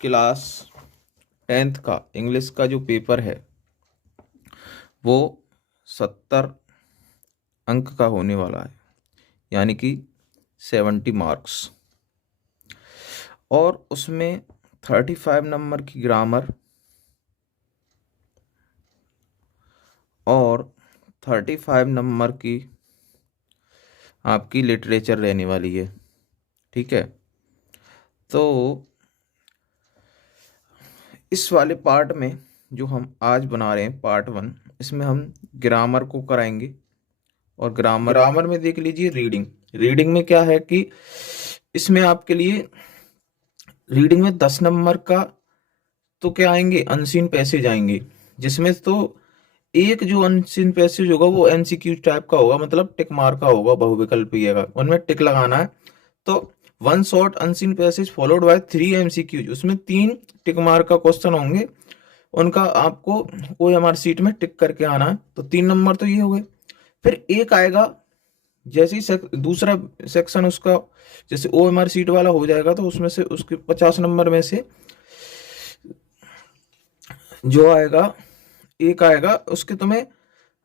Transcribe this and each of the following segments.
Class 10th का English का जो पेपर है वो 70 अंक का होने वाला है, यानी कि 70 मार्क्स। और उसमें 35 नंबर की ग्रामर और 35 नंबर की आपकी लिटरेचर रहने वाली है। ठीक है, तो इस वाले पार्ट में जो हम आज बना रहे हैं पार्ट 1, इसमें हम ग्रामर को कराएंगे। और ग्रामर में देख लीजिए रीडिंग में क्या है कि इसमें आपके लिए रीडिंग में 10 नंबर का तो क्या आएंगे, अनसीन पैसेज आएंगे, जिसमें तो एक जो अनसीन पैसेज होगा वो एमसीक्यू टाइप का होगा, मतलब टिक मार का होगा, बहुविकल्पीय है, उनमें टिक लगाना है। तो one short unseen passage followed by 3 MCQs, उसमें 3 टिक मार का क्वेश्चन होंगे, उनका आपको ओएमआर सीट में टिक करके आना है। तो 3 नंबर तो ये हो गए। फिर एक आएगा, जैसे ही दूसरा सेक्शन उसका जैसे ओएमआर सीट वाला हो जाएगा तो उसमें से उसके 50 नंबर में से जो आएगा, एक आएगा, उसके तुम्हें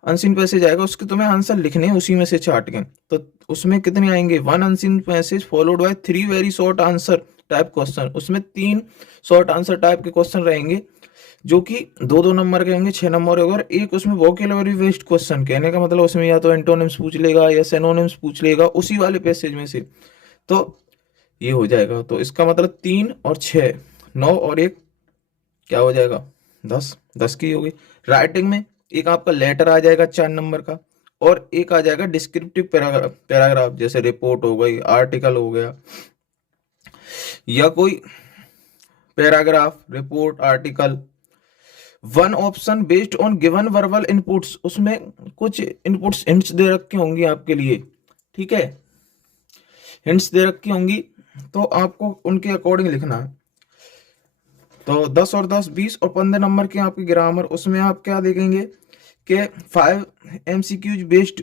अनसीन पैसेज आएगा, उसके तुम्हें आंसर लिखने हैं उसी में से छाट के। तो उसमें कितने आएंगे, 1 unseen passage followed by 3 very short answer type question, उसमें 3 शॉर्ट आंसर टाइप के क्वेश्चन रहेंगे जो कि 2-2 नंबर के होंगे, 6 नंबर होगा। और एक उसमें वोकेबलरी बेस्ड क्वेश्चन, कहने का मतलब उसमें या तो एंटोनिम्स पूछ लेगा या सिनोनिम्स पूछ लेगा उसी वाले पैसेज में से। तो ये हो जाएगा, तो इसका मतलब 3 और 6 9 और 1 क्या हो जाएगा, 10 की होगी। राइटिंग में एक आपका लेटर आ जाएगा 4 नंबर का, और एक आ जाएगा डिस्क्रिप्टिव पैराग्राफ, जैसे रिपोर्ट हो गई, आर्टिकल हो गया, या कोई paragraph, report, article. 1 option based on given verbal inputs, उसमें कुछ इनपुट्स हिंट्स दे रखी होंगी आपके लिए। ठीक है, हिंट्स दे रखी होंगी तो आपको उनके अकॉर्डिंग लिखना है। तो 10 और 10 20 और 15 नंबर के आपकी ग्रामर, उसमें आप क्या देखेंगे कि 5 एमसीक्यूज बेस्ड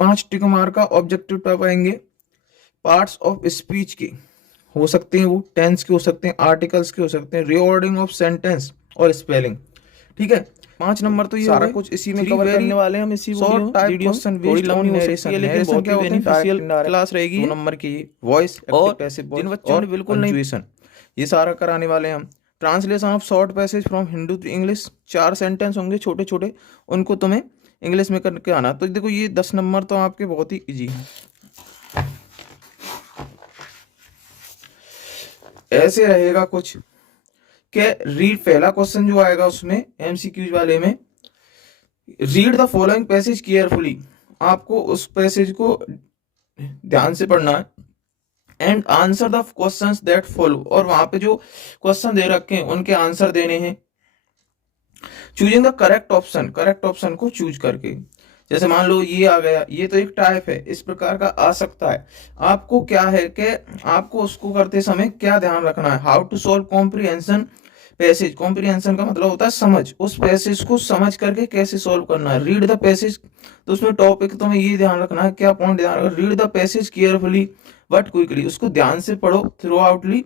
5 टिक मार का ऑब्जेक्टिव टाइप आएंगे। पार्ट्स ऑफ स्पीच के हो सकते हैं, वो टेंस के हो सकते हैं, आर्टिकल्स के हो सकते हैं, रीऑर्डिंग ऑफ सेंटेंस और स्पेलिंग। ठीक है, 5 नंबर तो ये सारा कुछ इसी में कवर करने वाले हम इसी वीडियो में। थोड़ी लंबी नरेशन है लेकिन बहुत ही बेनिफिशियल क्लास रहेगी। 2 नंबर की वॉइस और जिन बच्चों ने बिल्कुल नहीं, ये सारा कराने वाले हैं हम। Translation of short passage from Hindi to English, 4 sentence होंगे छोटे छोटे, उनको तुम्हें इंग्लिश में करके आना। तो देखो ये 10 नंबर तो आपके बहुत ही इजी हैं। ऐसे रहेगा कुछ के रीड, पहला क्वेश्चन जो आएगा उसमें एमसीक्यूज वाले में, read the following passage carefully, आपको उस पैसेज को ध्यान से पढ़ना है। And answer the questions that follow, और वहां पे जो क्वेश्चन दे रखे हैं उनके आंसर देने हैं। Choosing the correct option, correct option को चूज करके, जैसे मान लो ये आ गया, ये तो एक टाइप है, इस प्रकार का आ सकता है। आपको क्या है कि आपको उसको करते समय क्या ध्यान रखना है, how to solve comprehension passage. Comprehension का मतलब होता है समझ, उस पैसेज को समझ करके कैसे सॉल्व करना है। रीड द पैसेज, तो उसमें टॉपिक तुम्हें ये ध्यान रखना है, क्या पॉइंट ध्यान रखना, read the passage carefully but quickly, उसको ध्यान से पढ़ो, थ्रू आउटली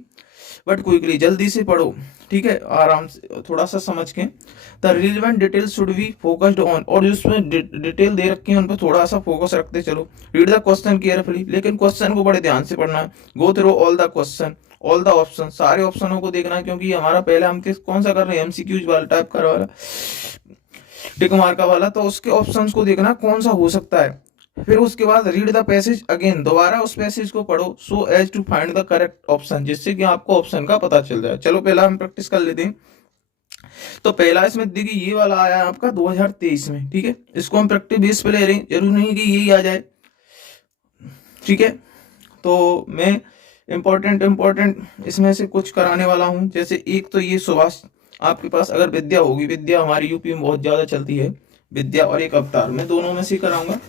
बट क्विकली, जल्दी से पढ़ो। ठीक है, आराम से थोड़ा सा समझ के। The relevant details should be focused on, और जिसमें डिटेल दे रखी है उन पर थोड़ा सा फोकस रखते चलो। रीड द क्वेश्चन केयरफुली, लेकिन क्वेश्चन को बड़े ध्यान से पढ़ना है। Go through all the question, all the option, सारे ऑप्शनों को देखना है, क्योंकि हमारा पहले हम कौन सा कर रहे हैं, एमसीक्यूज वाला टाइप का वाला, टिक मार्का वाला, तो उसके ऑप्शंस को देखना कौन सा हो सकता है। फिर उसके बाद रीड द पैसेज अगेन, दोबारा उस पैसेज को पढ़ो, so as to find the correct option, जिससे कि आपको ऑप्शन का पता चल जाए। चलो पहला हम प्रैक्टिस कर लेते हैं। तो पहला इसमें देखिए ये वाला आया आपका 2023 में। ठीक है, इसको हम प्रैक्टिस बेस पे ले रहे हैं, जरूरी नहीं कि यही आ जाए। ठीक है, तो मैं इंपॉर्टेंट इसमें से कुछ कराने वाला हूं। जैसे एक तो ये सुभाष, आपके पास अगर विद्या होगी, विद्या हमारी यूपी में बहुत ज्यादा चलती है, विद्या और एक अवतार, मैं दोनों में से कराऊंगा।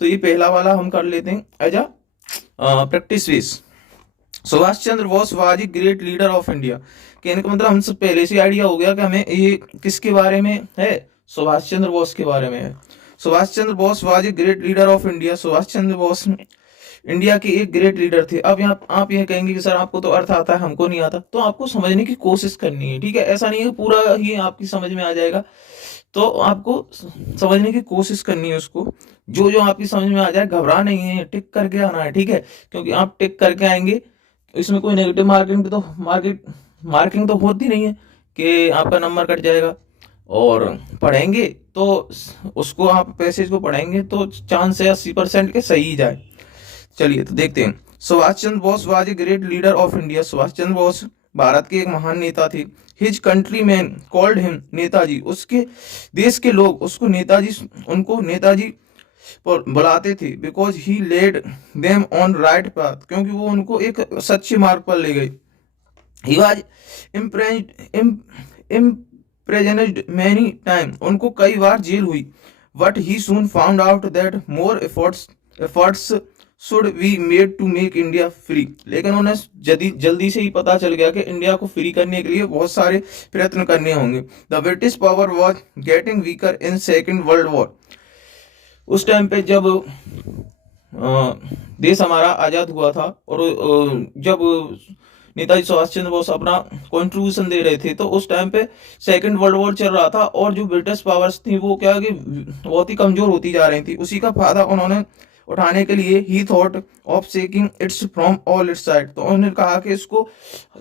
तो ये पहला वाला हम कर लेते हैं as a practice base. Subhash Chandra Bose was a great leader of India, कहने का मतलब हमसे पहले से आइडिया हो गया कि हमें ये किसके बारे में है, सुभाष चंद्र बोस के बारे में है। Subhash Chandra Bose was a great leader of India, Subhash Chandra Bose India के एक ग्रेट लीडर थे। अब यहाँ आप ये कहेंगे कि सर आपको तो अर्थ आता है, हमको नहीं आता, तो आपको समझने की कोशिश करनी है, ठीक है। ऐसा नहीं है कि पूरा ही आपकी समझ में आ जाएगा, तो आपको समझने की कोशिश करनी है उसको। जो जो आपकी समझ में आ जाए, घबरा नहीं है, टिक करके आना है, ठीक है। क्योंकि आप टिक करके आएंगे, इसमें कोई नेगेटिव मार्किंग तो होती नहीं है कि आपका नंबर कट जाएगा। और पढ़ेंगे तो उसको, आप पैसेज को पढ़ेंगे तो चांस है 80% के सही जाए। चलिए तो देखते हैं। Subhash Chandra Bose was a great leader of India. Subhash Chandra Bose Bharat के एक महान नेता थे। His countrymen called him Netaji. उसके देश के लोग उनको नेताजी बुलाते थे, because he led them on right path, क्योंकि वो उनको एक सच्चे मार्ग पर ले गए। He was imprisoned many time, उनको कई बार जेल हुई। But he soon found out that more efforts should be made to make India free. लेकिन उन्हें जल्दी से ही पता चल गया कि इंडिया को फ्री करने के लिए बहुत सारे प्रयत्न करने होंगे। The British power was getting weaker in second world war. उस टाइम पे जब देश हमारा आजाद हुआ था, और जब नेताजी सुभाष चंद्र बोस अपना कंट्रीब्यूशन दे रहे थे, तो उस टाइम पे सेकंड वर्ल्ड वॉर चल रहा था, और जो ब्रिटिश पावर्स थी वो क्या कि बहुत ही कमजोर होती जा रही थी। उसी का फायदा उन्होंने उठाने के लिए he thought of seeking its from all its side, तो उन्होंने कहा कि इसको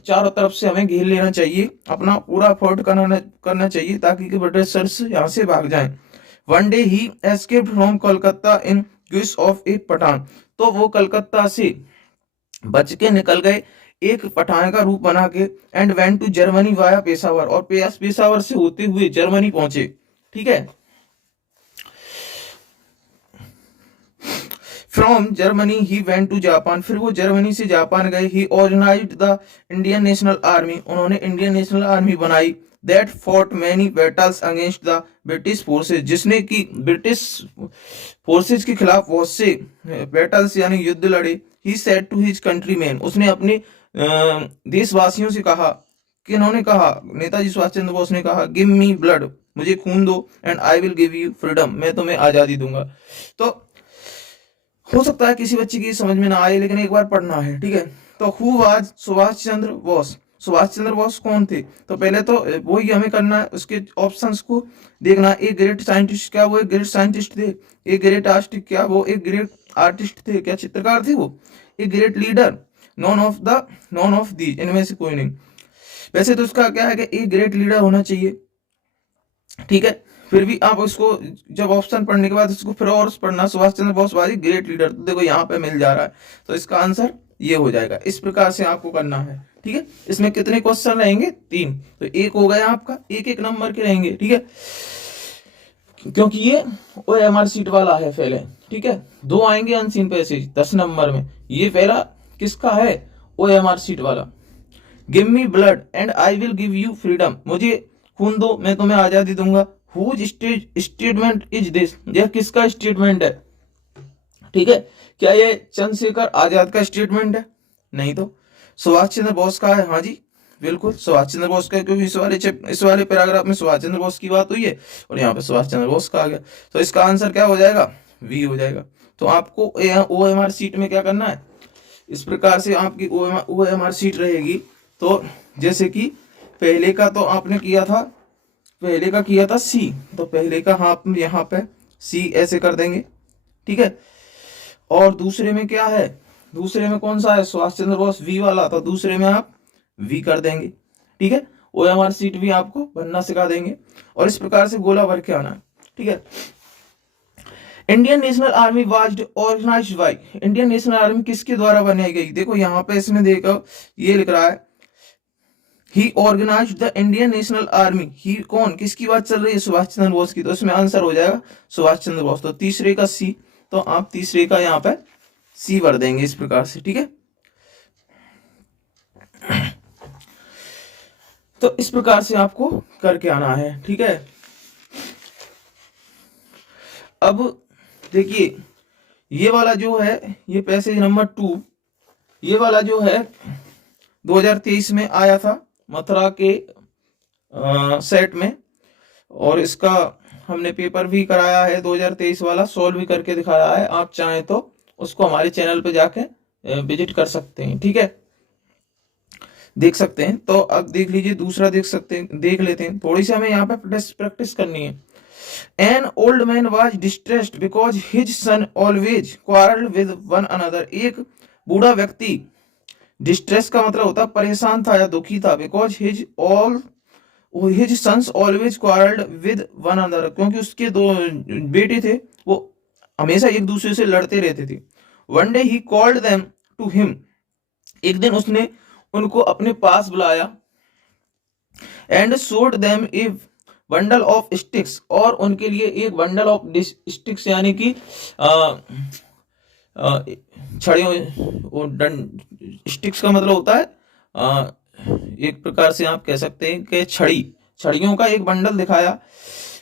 चारों तरफ से हमें घेर लेना चाहिए, अपना पूरा एफर्ट करना चाहिए ताकि ब्रिटिशर्स यहाँ से भाग जाएं। One day he escaped from Kolkata in guise of a Pathan, तो वो कलकत्ता से बच के निकल गए एक पठान का रूप बना के। And went to Germany via Peshawar, और पेशावर से होते हुए जर्मनी पहुंचे, ठीक है। From Germany he went to Japan, फिर वो जर्मनी से जापान गए। He organised the Indian national Army, उन्होंने इंडियन नेशनल आर्मी बनाई। That fought many battles against the British forces, जिसने की ब्रिटिश फोर्सेज के खिलाफ बहुत से बैटल्स यानी युद्ध लड़े। He said to his countrymen, उसने अपने देशवासियों से कहा, कि इन्होंने कहा, नेताजी सुभाष चंद्र बोस ने कहा, गिव मी ब्लड, मुझे खून दो, and I will give you freedom, मैं तुम्हें आजादी दूंगा। तो हो सकता है किसी बच्चे की समझ में ना आए, लेकिन एक बार पढ़ना है, ठीक है। तो हु वाज सुभाष चंद्र बोस, सुभाष चंद्र बोस कौन थे? तो पहले तो वही हमें करना है, उसके ऑप्शंस को देखना। ए ग्रेट साइंटिस्ट, क्या वो एक ग्रेट साइंटिस्ट थे? ए ग्रेट आर्टिस्ट, क्या वो एक ग्रेट आर्टिस्ट थे? क्या चित्रकार थे वो? ए great leader, none of these, इनमें से कोई नहीं। वैसे तो उसका क्या है कि ए ग्रेट लीडर होना चाहिए, ठीक है। फिर भी आप उसको जब ऑप्शन पढ़ने के बाद उसको फिर और पढ़ना, Subhash Chandra Bose was great leader, तो देखो यहाँ पे मिल जा रहा है, तो इसका आंसर ये हो जाएगा। इस प्रकार से आपको करना है, ठीक है। इसमें कितने क्वेश्चन रहेंगे? 3, तो एक हो गया आपका, एक नंबर के रहेंगे, ठीक है, क्योंकि ये OMR सीट वाला है पहले, ठीक है। 2 आएंगे अनसीन पैसेज 10 नंबर में, ये पहला किसका है? OMR सीट वाला। Give me blood and I will give you freedom, मुझे खून दो, मैं तुम्हें आजादी दूंगा। हुज स्टेटमेंट इज दिस, यह किसका स्टेटमेंट है? ठीक है, क्या ये चंद्रशेखर आजाद का स्टेटमेंट है? नहीं तो सुभाष चंद्र बोस का है। हाँ जी बिल्कुल सुभाष चंद्र बोस का, क्योंकि इस वाले पैराग्राफ में सुभाष चंद्र बोस की बात हुई है और यहाँ पे सुभाष चंद्र बोस का आ गया, तो इसका आंसर क्या हो जाएगा? वी हो जाएगा। तो आपको OMR सीट में क्या करना है, इस प्रकार से आपकी OMR सीट रहेगी। तो जैसे कि पहले का तो आपने किया था, पहले का किया था सी, तो पहले का हम यहाँ पे सी ऐसे कर देंगे, ठीक है। और दूसरे में क्या है, दूसरे में कौन सा है? सुभाष चंद्र बोस वी वाला, तो दूसरे में आप वी कर देंगे, ठीक है। OMR सीट भी आपको बनना सिखा देंगे और इस प्रकार से गोला भर के आना है, ठीक है। Indian national army was organised by, Indian national army किसके द्वारा बनाई गई? देखो यहाँ पे इसमें देखो ये लिख रहा है he organised the Indian national Army. He कौन, किसकी बात चल रही है? सुभाष चंद्र बोस की, तो इसमें आंसर हो जाएगा सुभाष चंद्र बोस। तो तीसरे का सी, तो आप तीसरे का यहाँ पे सी भर देंगे इस प्रकार से, ठीक है। तो इस प्रकार से आपको करके आना है, ठीक है। अब देखिए ये वाला जो है, ये पैसेज नंबर 2, ये वाला जो है 2023 में आया था मथुरा के सेट में, और इसका हमने पेपर भी कराया है 2023 वाला, सॉल्व भी करके दिखाया है। आप चाहें तो उसको हमारे चैनल पे जाके विजिट कर सकते हैं, ठीक है, देख सकते हैं। तो अब देख लीजिए दूसरा देख लेते हैं, थोड़ी सी हमें यहाँ पे प्रैक्टिस करनी है। N old man was distressed because his son always quarrelled with one another. एक बूढ़ा व्यक्ति, डिस्ट्रेस का मतलब होता है परेशान था या दुखी था, because his sons always quarrelled with one another, क्योंकि उसके दो बेटे थे, वो हमेशा एक दूसरे से लड़ते रहते थे। One day he called them to him, एक दिन उसने उनको अपने पास बुलाया, and showed them a bundle of sticks, और उनके लिए एक बंडल ऑफ स्टिक्स यानी कि छड़ियों, स्टिक्स का मतलब होता है एक प्रकार से आप कह सकते हैं कि छड़ियों का एक बंडल दिखाया।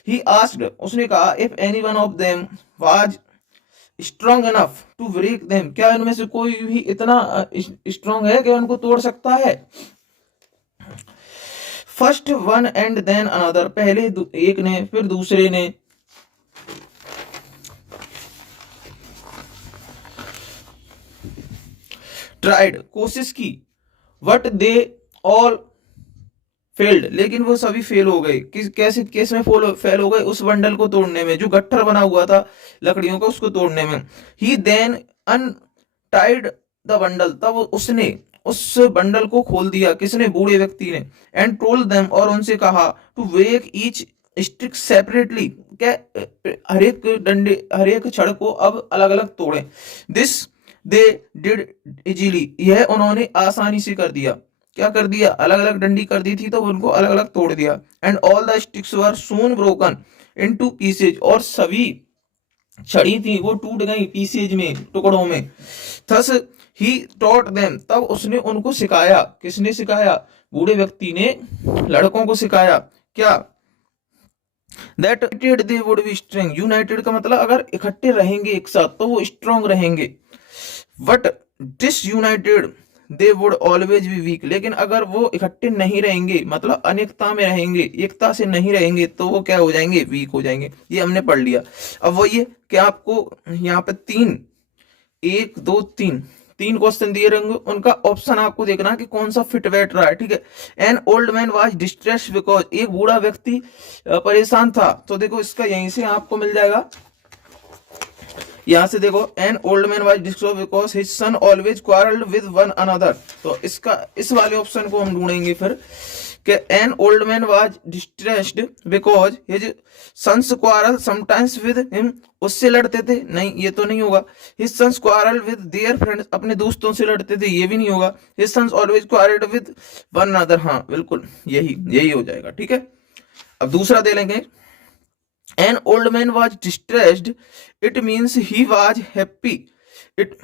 ही आस्क्ड, उसने कहा, if any one of them was strong enough to break them, क्या इनमें से कोई भी इतना स्ट्रॉन्ग है कि उनको तोड़ सकता है। First one and then another, पहले एक ने फिर दूसरे ने। ट्राइड, कोशिश की, बट दे ऑल फेल्ड, लेकिन वो सभी फेल हो गए। कैसे केस में फेल हो गए? उस बंडल को तोड़ने में, जो गट्ठर बना हुआ था लकड़ियों का, उसको तोड़ने में। ही देन अनटाइड द बंडल, तब उसने उस बंडल को खोल दिया। किसने? बूढ़े व्यक्ति ने। एंड टोल्ड देम, और उनसे कहा, to break each stick separately, क्या हर एक छड़ को अब अलग अलग तोड़े। दिस दे डिड इजीली, यह उन्होंने आसानी से कर दिया। क्या कर दिया? अलग अलग डंडी कर दी थी तो उनको अलग अलग तोड़ दिया। And all the sticks were soon broken into pieces, और सभी छड़ी थी वो टूट गई पीसेज में, टुकड़ों में। थस ही टॉट देम, तब उसने उनको सिखाया। किसने सिखाया? बूढ़े व्यक्ति ने लड़कों को सिखाया। क्या? That they would be strong, United का मतलब अगर इकट्ठे रहेंगे एक साथ तो वो स्ट्रांग रहेंगे। But disunited they would always be weak, लेकिन अगर वो इकट्ठे नहीं रहेंगे, मतलब अनेकता में रहेंगे, एकता से नहीं रहेंगे, तो वो क्या हो जाएंगे? वीक हो जाएंगे। ये हमने पढ़ लिया। अब वो ये क्या आपको यहाँ पे तीन क्वेश्चन दिए रहेंगे, उनका ऑप्शन आपको देखना है कि कौन सा फिट बैठ रहा है, ठीक है। N old man was distressed because, एक बूढ़ा व्यक्ति परेशान था, तो देखो इसका यहीं से आपको मिल जाएगा। यहां से देखो, N old man was distressed because his son always quarrelled with one another, तो इसका इस वाले ऑप्शन को हम ढूंढेंगे फिर कि an old man was distressed because his sons quarrel sometimes with him, उससे लड़ते थे, नहीं ये तो नहीं होगा। His sons quarrel with their friends, अपने दोस्तों से लड़ते थे, ये भी नहीं होगा। His sons always quarrelled with one another, हाँ बिल्कुल यही हो जाएगा, ठीक है। अब दूसरा दे लेंगे, N old man was distressed, it means he was happy, it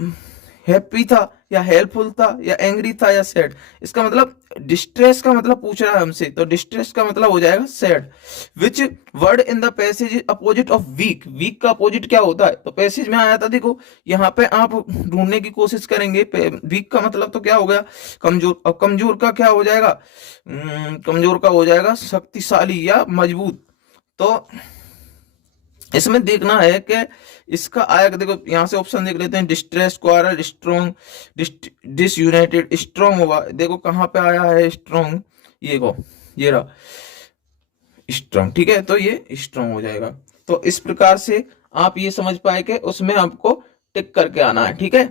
happy था या हेल्पफुल था या एंग्री था या सैड। इसका मतलब डिस्ट्रेस का मतलब पूछ रहा है हमसे, तो डिस्ट्रेस का मतलब हो जाएगा sad. Which word in the passage is opposite of weak, weak का अपोजिट क्या होता है? तो पैसेज में आया था, देखो यहाँ पे आप ढूंढने की कोशिश करेंगे। वीक का मतलब तो क्या हो गया? कमजोर। अब कमजोर का क्या हो जाएगा? कमजोर का हो जाएगा शक्तिशाली या मजबूत। तो इसमें देखना है कि इसका आएगा, देखो यहां से ऑप्शन देख लेते हैं, distress, quarrel, strong, disunited. Strong होगा, देखो कहां पे आया है स्ट्रॉन्ग, ये रहा स्ट्रॉन्ग, ठीक है, तो ये स्ट्रॉन्ग हो जाएगा। तो इस प्रकार से आप ये समझ पाए कि उसमें आपको टिक करके आना है, ठीक है।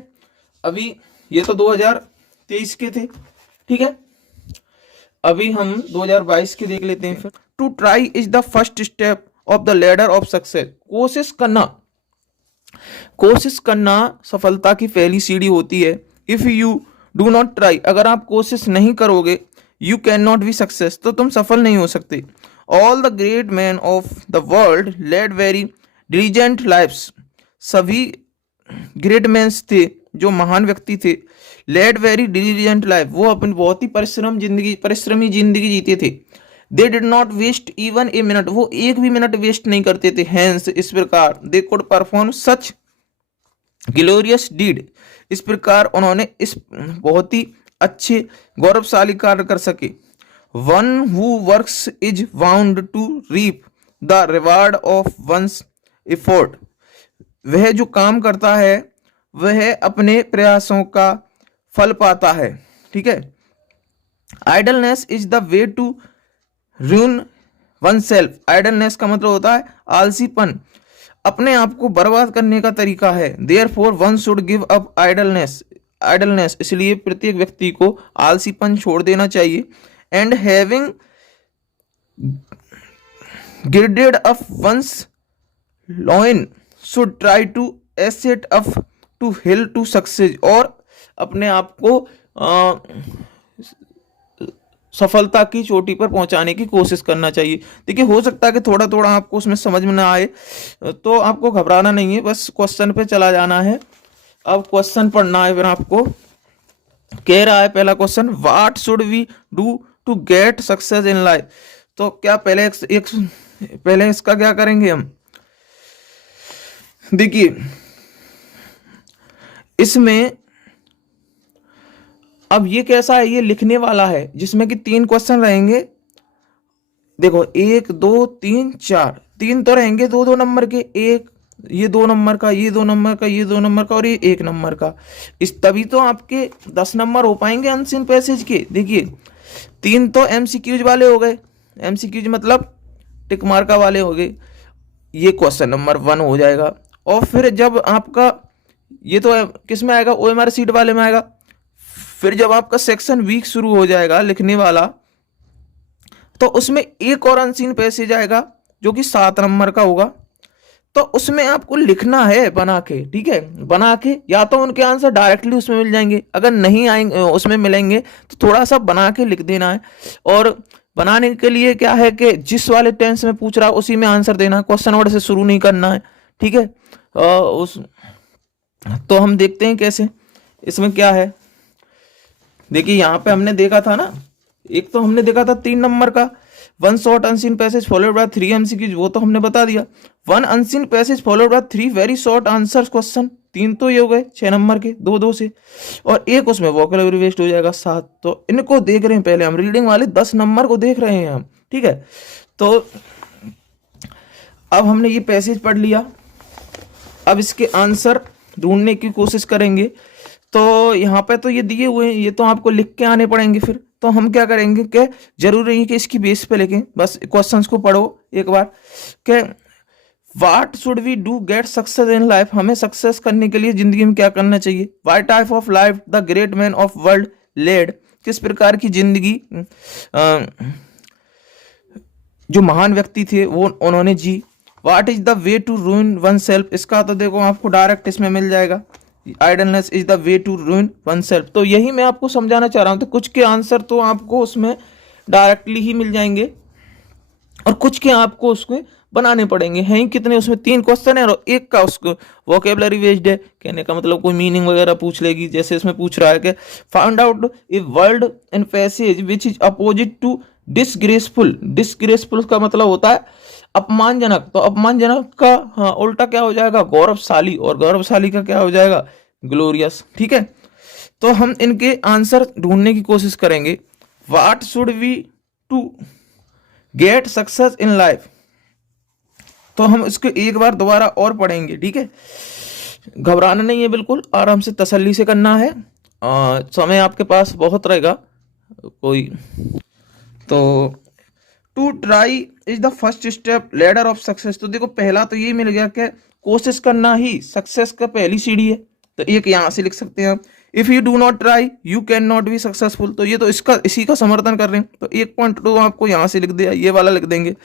अभी ये तो 2023 के थे, ठीक है। अभी हम 2022 के देख लेते हैं फिर। To try is the first step of the ladder of success, कोशिश करना सफलता की पहली सीढ़ी होती है। If you do not try, अगर आप कोशिश नहीं करोगे, you can not be success, तो तुम सफल नहीं हो सकते। All the great man of the world led very diligent lifes, सभी ग्रेट मैन्स थे जो महान व्यक्ति थे, लेड वेरी डिलीजेंट लाइफ, वो अपनी बहुत ही परिश्रमी जिंदगी जीते थे। They did not waste even a minute, वो एक भी मिनट वेस्ट नहीं करते थे। हैंस, इस प्रकार they could perform such glorious deed, इस प्रकार उन्होंने इस बहुत ही अच्छे गौरवशाली कार्य कर सके। One who works is bound to reap the reward of one's effort, वह जो काम करता है वह अपने प्रयासों का फल पाता है। ठीक है, idleness is the way to ruin oneself. Idleness का मतलब होता है आलसीपन, अपने आप को बर्बाद करने का तरीका है। Therefore one should give up idleness. Idleness, इसलिए प्रत्येक व्यक्ति को आलसीपन छोड़ देना चाहिए। And having girded up one's loin should try to ascend up to hill to success। और अपने आप को सफलता की चोटी पर पहुंचाने की कोशिश करना चाहिए। देखिए, हो सकता है कि थोड़ा थोड़ा आपको उसमें समझ में ना आए, तो आपको घबराना नहीं है, बस क्वेश्चन पे चला जाना है। अब क्वेश्चन पढ़ना है फिर आपको। कह रहा है पहला question, what should we do to get success in life. तो क्या पहले इसका क्या करेंगे हम। देखिए, इसमें अब ये कैसा है, ये लिखने वाला है जिसमें कि 3 क्वेश्चन रहेंगे। देखो 1 2 3 4, 3 तो रहेंगे 2-2 नंबर के, एक ये 2 नंबर का, ये 2 नंबर का, ये 2 नंबर का और ये 1 नंबर का। इस तभी तो आपके 10 नंबर हो पाएंगे अनसीन पैसेज के। देखिए 3 तो एमसीक्यूज वाले हो गए, एमसीक्यूज मतलब टिक मार्का वाले हो गए, ये क्वेश्चन नंबर 1 हो जाएगा। और फिर जब आपका ये तो किस में आएगा, ओएमआर सीट वाले में आएगा। फिर जब आपका सेक्शन वीक शुरू हो जाएगा लिखने वाला, तो उसमें एक और अनसीन पैसेज आएगा जो कि 7 नंबर का होगा। तो उसमें आपको लिखना है बना के, ठीक है, बना के, या तो उनके आंसर डायरेक्टली उसमें मिल जाएंगे, अगर नहीं आएंगे उसमें मिलेंगे तो थोड़ा सा बना के लिख देना है। और बनाने के लिए क्या है कि जिस वाले टेंस में पूछ रहा है उसी में आंसर देना है, क्वेश्चन वर्ड से शुरू नहीं करना है। ठीक है, तो हम देखते हैं कैसे। इसमें क्या है, देखिए यहाँ पे हमने देखा था ना, एक तो हमने देखा था 3 नंबर का, 1 short unseen passage followed by 3 MCQs, वो तो हमने बता दिया। 1 unseen passage followed by 3 very short answers question, 3 तो ये हो गए 6 नंबर के, 2-2 से, और एक उसमें वोकैबुलरी वेस्ट हो जाएगा 7। तो इनको देख रहे हैं पहले हम, रीडिंग वाले 10 नंबर को देख रहे हैं हम। ठीक है, तो अब हमने ये पैसेज पढ़ लिया, अब इसके आंसर ढूंढने की कोशिश करेंगे। तो यहाँ पे तो ये दिए हुए हैं, ये तो आपको लिख के आने पड़ेंगे। फिर तो हम क्या करेंगे कि जरूरी नहीं कि इसकी बेस पे लिखें, बस क्वेश्चंस को पढ़ो एक बार कि what should we do get success in life. हमें सक्सेस करने के लिए जिंदगी में क्या करना चाहिए। What type of life the great man of world led. किस प्रकार की जिंदगी जो महान व्यक्ति थे वो उन्होंने जी। What is the way to ruin oneself. इसका तो देखो आपको डायरेक्ट इसमें मिल जाएगा, idleness is the way to ruin oneself. तो यही मैं आपको समझाना चाह रहा हूं। तो कुछ के आंसर तो आपको उसमें डायरेक्टली ही मिल जाएंगे और कुछ के आपको उसको बनाने पड़ेंगे। हैं कितने, उसमें 3 क्वेश्चन है और एक का उसको वोकेबलरी बेस्ड है। कहने का मतलब कोई मीनिंग वगैरह पूछ लेगी, जैसे इसमें पूछ रहा है कि find out a word in passage which is opposite to disgraceful. Disgraceful का मतलब होता है अपमानजनक, तो अपमानजनक का हाँ उल्टा क्या हो जाएगा, गौरवशाली, और गौरवशाली का क्या हो जाएगा, ग्लोरियस। ठीक है, तो हम इनके आंसर ढूंढने की कोशिश करेंगे। What should we to get success in life, तो हम इसको एक बार दोबारा और पढ़ेंगे। ठीक है, घबराना नहीं है, बिल्कुल आराम से तसल्ली से करना है। समय आपके पास बहुत रहेगा कोई। तो to try is the first step ladder of success. तो देखो पहला तो ये मिल गया कि कोशिश करना ही सक्सेस का पहली सीढ़ी है। तो एक यहां से लिख सकते हैं, if you do not try you can not be successful. तो ये तो इसी का समर्थन कर रहे हैं। तो 1.2 आपको यहां से लिख दिया, ये वाला लिख देंगे।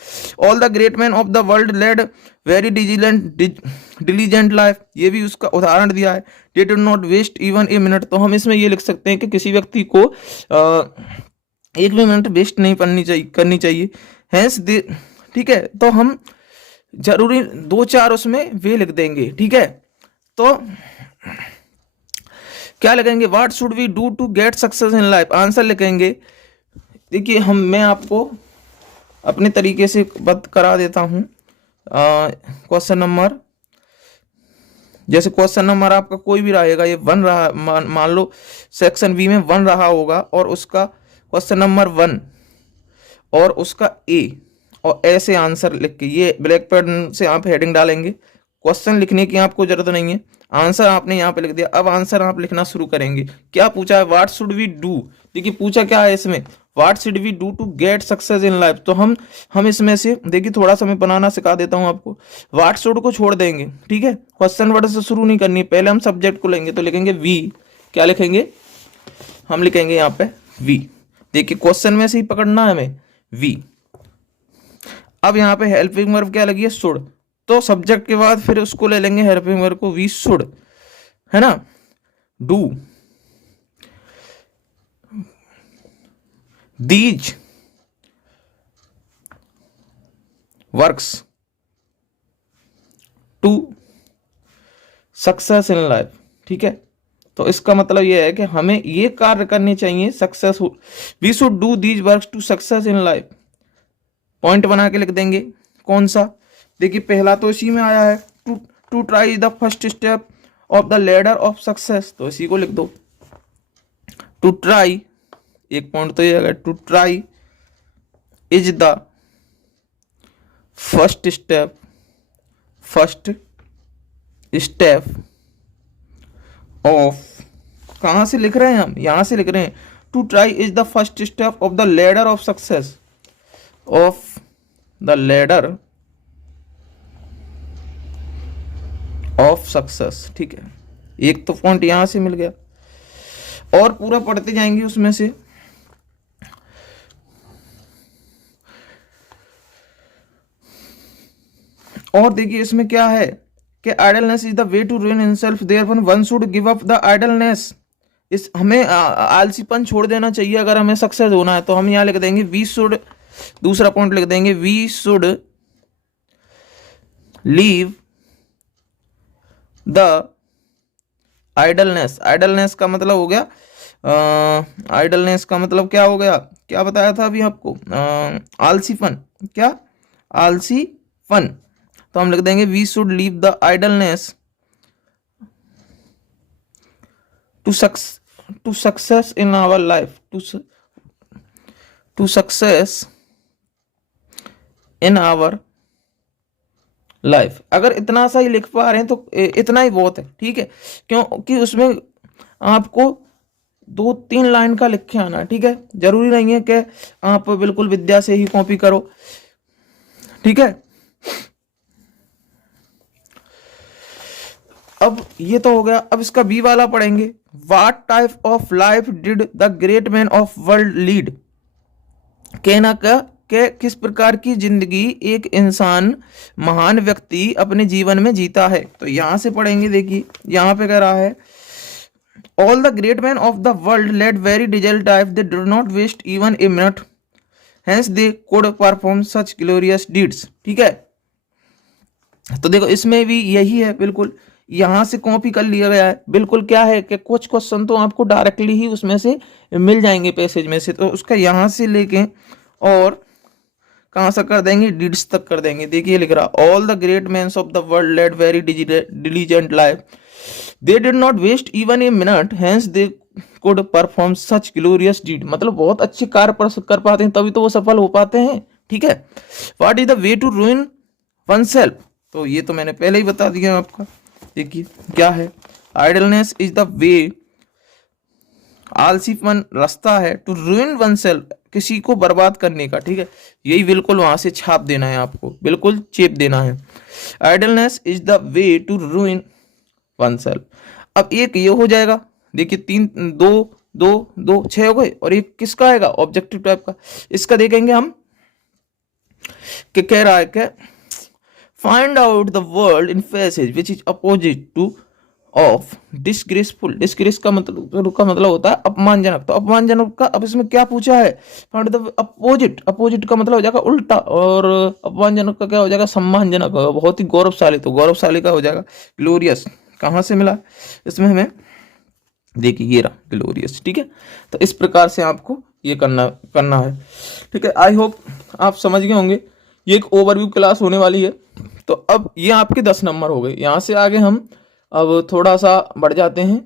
All the great man of the world led very diligent life, ये भी उसका उदाहरण दिया है। They did not waste even a minute. तो हम इसमें ये लिख सकते हैं कि किसी व्यक्ति को एक भी मिनट वेस्ट नहीं करनी चाहिए। हैंस दे, ठीक है, तो हम जरूरी 2-4 उसमें वे लिख देंगे। ठीक है, तो क्या लिखेंगे, what should we do to get success in life, answer लिखेंगे। देखिए मैं आपको अपने तरीके से बात करा देता हूं। क्वेश्चन नंबर, जैसे क्वेश्चन नंबर आपका कोई भी रहेगा, ये 1 रहा, मान लो सेक्शन बी में 1 रहा होगा और उसका क्वेश्चन नंबर 1 और उसका ए, और ऐसे आंसर लिख के ये ब्लैक पेन से आप हेडिंग डालेंगे। क्वेश्चन लिखने की आपको जरूरत नहीं है, आंसर आपने यहाँ पे लिख दिया। अब आंसर आप लिखना शुरू करेंगे। क्या पूछा है, व्हाट शुड वी डू। देखिए पूछा क्या है इसमें, what should we do to get success in life. तो हम इसमें से देखिए थोड़ा सा मैं बनाना सिखा देता हूँ आपको। व्हाट शुड को छोड़ देंगे, ठीक है, क्वेश्चन वर्ड से शुरू नहीं करनी, पहले हम सब्जेक्ट को लेंगे। तो लिखेंगे वी, क्या लिखेंगे, हम लिखेंगे यहाँ पे वी। देखिए क्वेश्चन में से ही पकड़ना है हमें, वी। अब यहाँ पे हेल्पिंग वर्ब क्या लगी है, शुड। तो सब्जेक्ट के बाद फिर उसको ले लेंगे हेल्पिंग वर्ब को, वी शुड, है ना। Do these works to success in life, ठीक है। तो इसका मतलब यह है कि हमें ये कार्य करने चाहिए success, we should do these works to success in life. Point बना के लिख देंगे, कौन सा, देखिए पहला तो इसी में आया है, to try the first step of the ladder of success, तो इसी को लिख दो। टू ट्राई, एक पॉइंट तो ये है, to try is the first step of, कहां से लिख रहे हैं हम, यहां से लिख रहे हैं, to try is the first step of the ladder of success, of the ladder of success, ठीक है। एक तो पॉइंट यहां से मिल गया, और पूरा पढ़ते जाएंगे उसमें से। और देखिए इसमें क्या है कि idleness is the way to ruin himself, therefore one should give up the idleness. इस हमें आलसीपन छोड़ देना चाहिए अगर हमें सक्सेस होना है। तो हम यहां लिख देंगे वी शुड, दूसरा पॉइंट लिख देंगे we should leave the idleness. Idleness का मतलब हो गया, आइडलनेस का मतलब क्या हो गया, क्या बताया था अभी आपको, आलसीपन, क्या, आलसीपन। तो हम लिख देंगे we should leave the idleness to success in our life, to success in our life. अगर इतना सा ही लिख पा रहे हैं तो इतना ही बहुत है, ठीक है, क्योंकि उसमें आपको 2-3 लाइन का लिख के आना है, ठीक है। जरूरी नहीं है कि आप बिल्कुल विद्या से ही कॉपी करो, ठीक है। अब ये तो हो गया, अब इसका बी वाला पढ़ेंगे। What type of life did the great man of world lead. कहना क्या कि किस प्रकार की जिंदगी एक इंसान, महान व्यक्ति अपने जीवन में जीता है। तो यहां से पढ़ेंगे, देखिए यहां पे कह रहा है all the great man of the world led very detailed life, they did not waste even a minute, hence they could perform such glorious deeds, ठीक है। तो देखो इसमें भी यही है, बिल्कुल यहां से कॉपी कर लिया गया है। बिल्कुल क्या है कि कुछ क्वेश्चन तो आपको डायरेक्टली ही उसमें से मिल जाएंगे पैसेज में से, तो उसका यहां से लेके और कहां से कर देंगे, डीड्स तक कर देंगे। देखिए लिख रहा all the great man of the world led very diligent life, they did not waste even a minute, hence they could perform such glorious deed. मतलब बहुत अच्छे कार्य कर पाते हैं, तभी तो वो सफल हो पाते हैं, ठीक है। What is the way to ruin oneself, तो ये तो मैंने पहले ही बता दिया आपका। देखिए क्या है, आइडलनेस इज द वे, आलसीपन रास्ता है, टू रूइन वनसेल्फ, किसी को बर्बाद करने का, ठीक है। यही बिल्कुल वहां से छाप देना है आपको, बिल्कुल चेप देना है। Idleness is the way to ruin oneself. अब एक ये हो जाएगा, देखिए 3 2 2 2 6 हो गए, और एक किसका आएगा, ऑब्जेक्टिव टाइप का। इसका देखेंगे हम कि कह रहा है कि find out the word in passage which is opposite two of disgraceful. Disgrace का मतलब होता है अपमानजनक। तो अपमानजनक का अब इसमें क्या पूछा है, फाइंड द अपोजिट। अपोजिट का मतलब हो जाएगा उल्टा, और अपमानजनक का क्या हो जाएगा, सम्मानजनक, बहुत ही गौरवशाली। तो गौरवशाली का हो जाएगा ग्लोरियस। कहां से मिला इसमें हमें, देखिए ये रहा ग्लोरियस, ठीक है। तो इस प्रकार से आपको ये करना है, ठीक है। आई होप आप समझ गए होंगे। ये एक ओवरव्यू क्लास होने वाली है। तो अब ये आपके 10 नंबर हो गए। यहाँ से आगे हम अब थोड़ा सा बढ़ जाते हैं